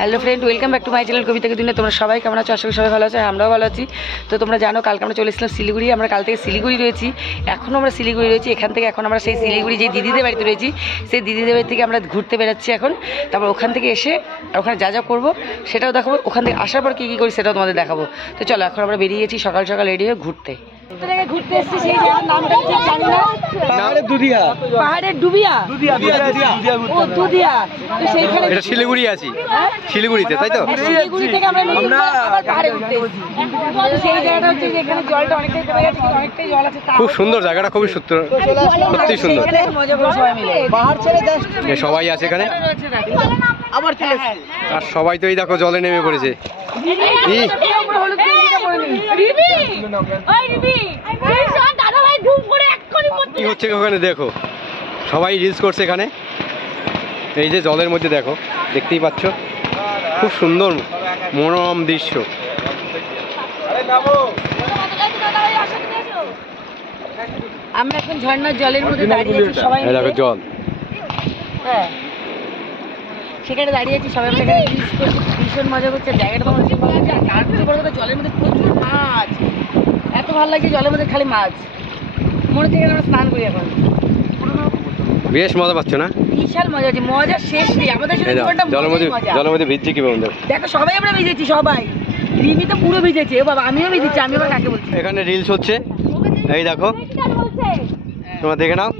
Hello friend, welcome back to my channel কবিতাকে দুনিয়া। তোমরা সবাই কেমন আছো? আশা করি সবাই ভালো আছে, আমরাও ভালো আছি। তো তোমরা জানো কালকে আমরা চলে এসেছিলাম শিলিগুড়ি। আমরা কাল থেকে শিলিগুড়ি রয়েছি, এখনও আমরা শিলিগুড়ি রয়েছি। এখান থেকে এখন আমরা সেই শিলিগুড়ি যে দিদিদের বাড়িতে রয়েছি, সেই দিদিদের বাড়ি থেকে আমরা ঘুরতে বেরোচ্ছি এখন। তারপর ওখান থেকে এসে ওখানে যা যা করবো সেটাও দেখাবো, ওখান থেকে আসার পর কী কী করি সেটাও তোমাদের দেখাবো। তো চলো, এখন আমরা বেরিয়ে গেছি সকাল সকাল রেডি হয়ে ঘুরতে। ঘুরতে এসেছি, সেই জায়গার নামটা জানি না, পাহাড়ের ডুবিয়া, ও দুধিয়া। তো সেইখানে এটা শিলিগুড়ি আছি, শিলিগুড়িতে, তাই তো? শিলিগুড়ি থেকে আমরা আবার পাহাড়ে উঠতে এসেছি। সেই জায়গাটা হচ্ছে যেখানে জলটা অনেকটাই কমে গেছে, কিন্তু অনেকটাই জল আছে। খুব সুন্দর জায়গাটা, খুবই সুন্দর, সত্যি সুন্দর। মজা করে সবাই মিলে পাহাড় ছেড়ে সবাই আছে এখানে, আর সবাই তো এই দেখো জলে নেমে পড়েছে। কি হচ্ছে ওখানে দেখো, সবাই রিলস করছে এখানে। এই যে জলের মধ্যে দেখো, দেখতেই পাচ্ছ, খুব সুন্দর মনোরম দৃশ্য। আমরা এখন ঝর্ণার জলের মধ্যে দাঁড়িয়েছি সবাই মিলে। দেখো জল, হ্যাঁ, সেখানে দাঁড়িয়েছি সবাই মিলে, এখানে রিলস করছি, ভীষণ মজা করছে। জায়গাটা আমার খুব ভালো লাগছে। আর তার থেকে বড় কথা, জলের মধ্যে প্রচুর মাছ, এত ভালো লাগছে জলের মধ্যে খালি মাছ। মনে হচ্ছে এখানে আমরা স্নান করি এখন। বেশ মজা পাচ্ছ না? বিশাল মজা হচ্ছে, মজা শেষ নেই। আমাদের সাথে জলের মধ্যে ভিজছি কি বলবো, দেখো সবাই আমরা ভিজেছি, সবাই। রিমি তো পুরো ভিজেছে, ও বাবা আমিও ভিজেছি। আমি আবার কাকে বলছি? এখানে রিলস হচ্ছে, এই দেখো, তোমরা দেখে নাও।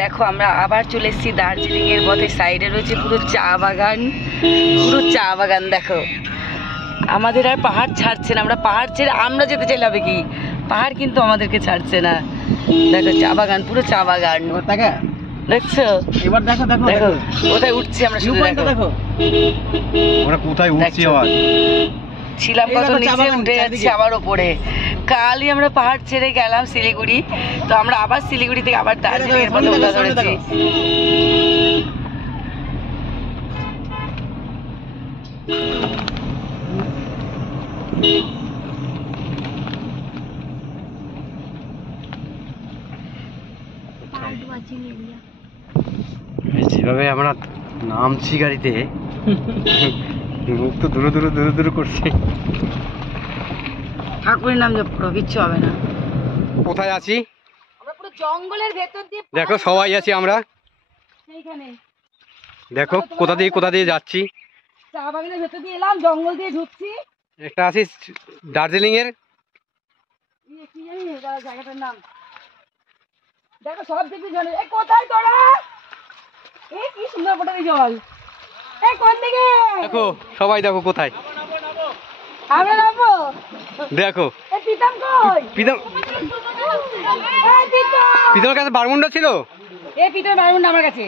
দেখো আমরা আবার চলে এসেছি দার্জিলিং এর পথে। সাইডে রয়েছে পুরো চা বাগান, পুরো চা বাগান। দেখো আমাদের আর পাহাড় ছাড়ছে না। আমরা পাহাড় ছেড়ে আমরা যেতে চাইলে হবে কি, পাহাড় কিন্তু আমাদেরকে ছাড়ছে না। দেখো চা বাগান, পুরো চা বাগান, দেখছো? এবার দেখো দেখো দেখো কোথায় উঠছি আমরা, শুধু দেখো আমরা কোথায় উঠছি। আবার ছিলাম কত নিচে, উঠে যাচ্ছে আবার ওপরে। কালই আমরা পাহাড় ছেড়ে গেলাম শিলিগুড়ি, তো আমরা আবার শিলিগুড়ি থেকে আবার দার্জিলিং এর পথে উঠা ধরেছি। যেভাবে আমরা নামছি গাড়িতে, মুখ তো দূরে দূরে দূরে দূরে করছে। ঠাকুরের নাম জপ করো, কিচ্ছু হবে না। কোথায় আছি? আমরা পুরো জঙ্গলের ভেতর দিয়ে, দেখো সবাই আছি আমরা। সেইখানে দেখো কোথা দিয়ে যাচ্ছি। চা বাগানের ভেতর দিয়ে এলাম, জঙ্গল দিয়ে ঢুকছি। একটা আছি দার্জিলিং এর, কি জানি জায়গাটার নাম। দেখো সব দেখবি জল। এই কোথায় তোরা? এই কি সুন্দর ফটো জল। এই কোন দিকে? দেখো সবাই দেখো কোথায় আমরা নামবো। দেখো এই পিতাম কই? পিতাম, এই পিতাম, পিতামের কাছে বারমুন্ডা ছিল। এই পিতাম বারমুন্ডা আমার কাছে।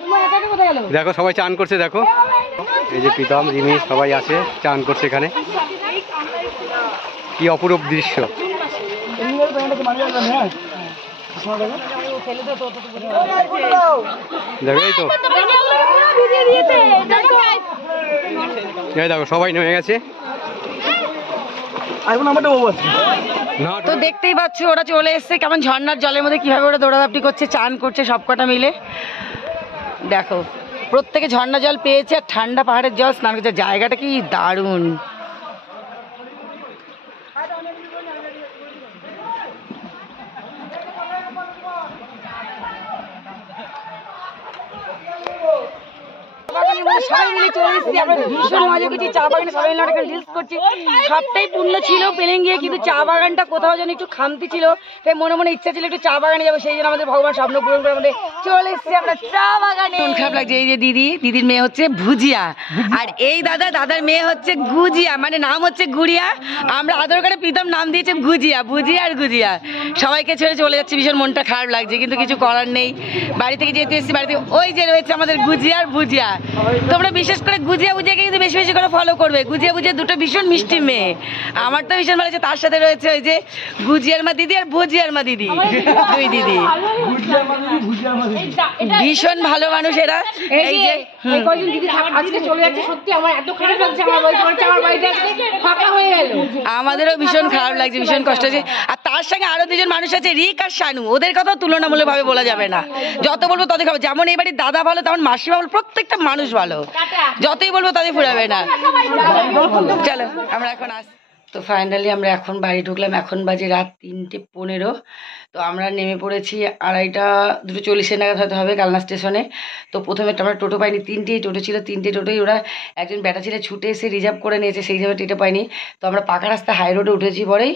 তোমার এটা কোথায় গেল? দেখো সবাই চান করছে, দেখো এই যে পিতাম, রিমি সবাই আছে, চান করছে এখানে। কি অপরূপ দৃশ্য। দেখো এই তো, দেখো সবাই নেমে গেছে। তো দেখতেই পাচ্ছ ওরা চলে এসছে, কেমন ঝর্ণার জলের মধ্যে কিভাবে ওরা দৌড়াদৌড়ি করছে, চান করছে সব কটা মিলে। দেখো প্রত্যেকে ঝর্ণা জল পেয়েছে আর ঠান্ডা পাহাড়ের জল স্নান করছে। জায়গাটা কি দারুণ। সবাই মিলে চলে এসেছি, আমরা ভীষণ মজা করছি। চা বাগানে সবাই মিলে অনেক রিলস করছি। সবটাই পূর্ণ ছিল পেলেন গিয়ে, কিন্তু চা বাগানটা কোথাও যেন একটু খামতি ছিল। তাই মনে মনে ইচ্ছা ছিল একটু চা বাগানে যাবো, সেই জন্য আমাদের ভগবান স্বপ্ন পূরণ করে আমাদের চলে এসেছি আমরা চা বাগানে। মন খারাপ লাগছে। এই যে দিদির মেয়ে হচ্ছে ভুজিয়া, আর এই দাদার মেয়ে হচ্ছে গুজিয়া, মানে নাম হচ্ছে গুড়িয়া। আমরা আদর করে প্রীতম নাম দিয়েছে ভুজিয়া আর গুজিয়া। সবাইকে ছেড়ে চলে যাচ্ছে, ভীষণ মনটা খারাপ লাগছে, কিন্তু কিছু করার নেই। বাড়ি থেকে যেতে এসেছি, বাড়ি থেকে ওই যে রয়েছে আমাদের গুজিয়া আর ভুজিয়া। তোমরা বিশেষ করে গুজিয়াকে কিন্তু বেশি বেশি করে ফলো করবে। গুজিয়া দুটো ভীষণ মিষ্টি মেয়ে, আমার তো ভীষণ ভালো লাগছে। তার সাথে রয়েছে ওই যে গুজিয়ার মা দিদি আর ভুজিয়ার মা দিদি, দুই দিদি। ভীষণ ভালো মানুষ এরা। এই যে এই কয়জন দিদি আজকে চলে যাচ্ছে, সত্যি আমার এত খারাপ লাগছে, আমার বাড়িতে আমার বাড়িটা আজকে ফাঁকা হয়ে গেল। আমাদেরও ভীষণ খারাপ লাগছে, ভীষণ কষ্ট হচ্ছে। আর তার সঙ্গে আরো দুজন মানুষ আছে, রিক আর শানু, ওদের কথাও তুলনামূলকভাবে বলা যাবে না। যত বলবো ততই খাবো, যেমন এই বাড়ির দাদা ভালো তেমন মাসিমা ভালো, প্রত্যেকটা মানুষ ভালো, যতই বলবো ততই ফুরাবে না। চলো আমরা এখন আসি। তো ফাইনালি আমরা এখন বাড়ি ঢুকলাম, এখন বাজে রাত 3:15। তো আমরা নেমে পড়েছি 2:40 নাগাদ হয়তো হবে কালনা স্টেশনে। তো প্রথমে আমরা টোটো পাইনি, 3টেই টোটো ছিল, 3টে টোটোই ওরা একজন ব্যাটা ছেলে ছুটে এসে রিজার্ভ করে নিয়েছে, সেই হিসাবে টোটো পাইনি। তো আমরা পাকা রাস্তা হাই রোডে উঠেছি, পরেই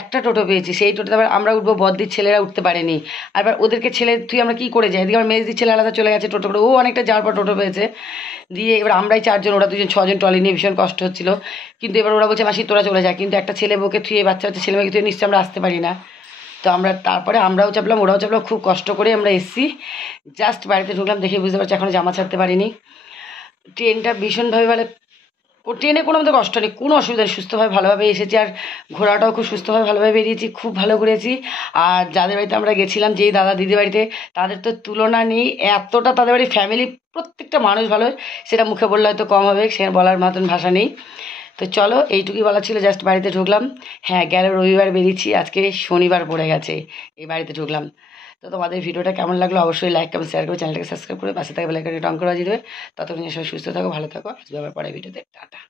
একটা টোটো পেয়েছি, সেই টোটোতে আবার আমরা উঠবো, বদ্দির ছেলেরা উঠতে পারেনি। আর এবার ওদেরকে ছেলে তুই আমরা কী করে যাই, এদিকে আমার মেজদির ছেলে আলাদা চলে গেছে টোটো করে, ও অনেকটা যাওয়ার পর টোটো পেয়েছে। দিয়ে এবার আমরাই 4জন, ওরা 2জন, 6জন ট্রলি নিয়ে ভীষণ কষ্ট হচ্ছিলো। কিন্তু এবার ওরা বলছে মাসি তোরা চলে যায়, কিন্তু একটা ছেলে বউকে থুয়ে, বাচ্চা ছেলে মেয়েকে থুয়ে নিশ্চয় আমরা আসতে পারি না। তো আমরা তারপরে আমরাও চাপলাম, ওরাও চাপলাম, খুব কষ্ট করে আমরা এসেছি। জাস্ট বাড়িতে ঢুকলাম, দেখে বুঝতে পারছি এখনও জামা ছাড়তে পারিনি। ট্রেনটা ভীষণভাবে মানে, ও ট্রেনে কোনো আমাদের কষ্ট নেই, কোনো অসুবিধা নেই, সুস্থভাবে ভালোভাবে এসেছি। আর ঘোরাটাও খুব সুস্থভাবে ভালোভাবে বেরিয়েছি, খুব ভালো ঘুরেছি। আর যাদের বাড়িতে আমরা গেছিলাম, যেই দাদা দিদি বাড়িতে, তাদের তো তুলনা নেই, এতটা তাদের বাড়ির ফ্যামিলি প্রত্যেকটা মানুষ ভালো, সেটা মুখে বললে হয়তো কম হবে, সে বলার মতন ভাষা নেই। তো চলো এইটুকুই বলা ছিল, জাস্ট বাড়িতে ঢুকলাম। হ্যাঁ, গেল রবিবার বেরিয়েছি, আজকে শনিবার পড়ে গেছে, এই বাড়িতে ঢুকলাম। তো তোমাদের ভিডিওটা কেমন লাগলো অবশ্যই লাইক কমেন্ট শেয়ার করে, চ্যানেলটাকে সাবস্ক্রাইব করে পাশে থাকা বেল আইকনটি অন করে দেবে। ততক্ষণ সবাই সুস্থ থাকো, ভালো থাকো, আসবে আবার পরে ভিডিওতে। টাটা।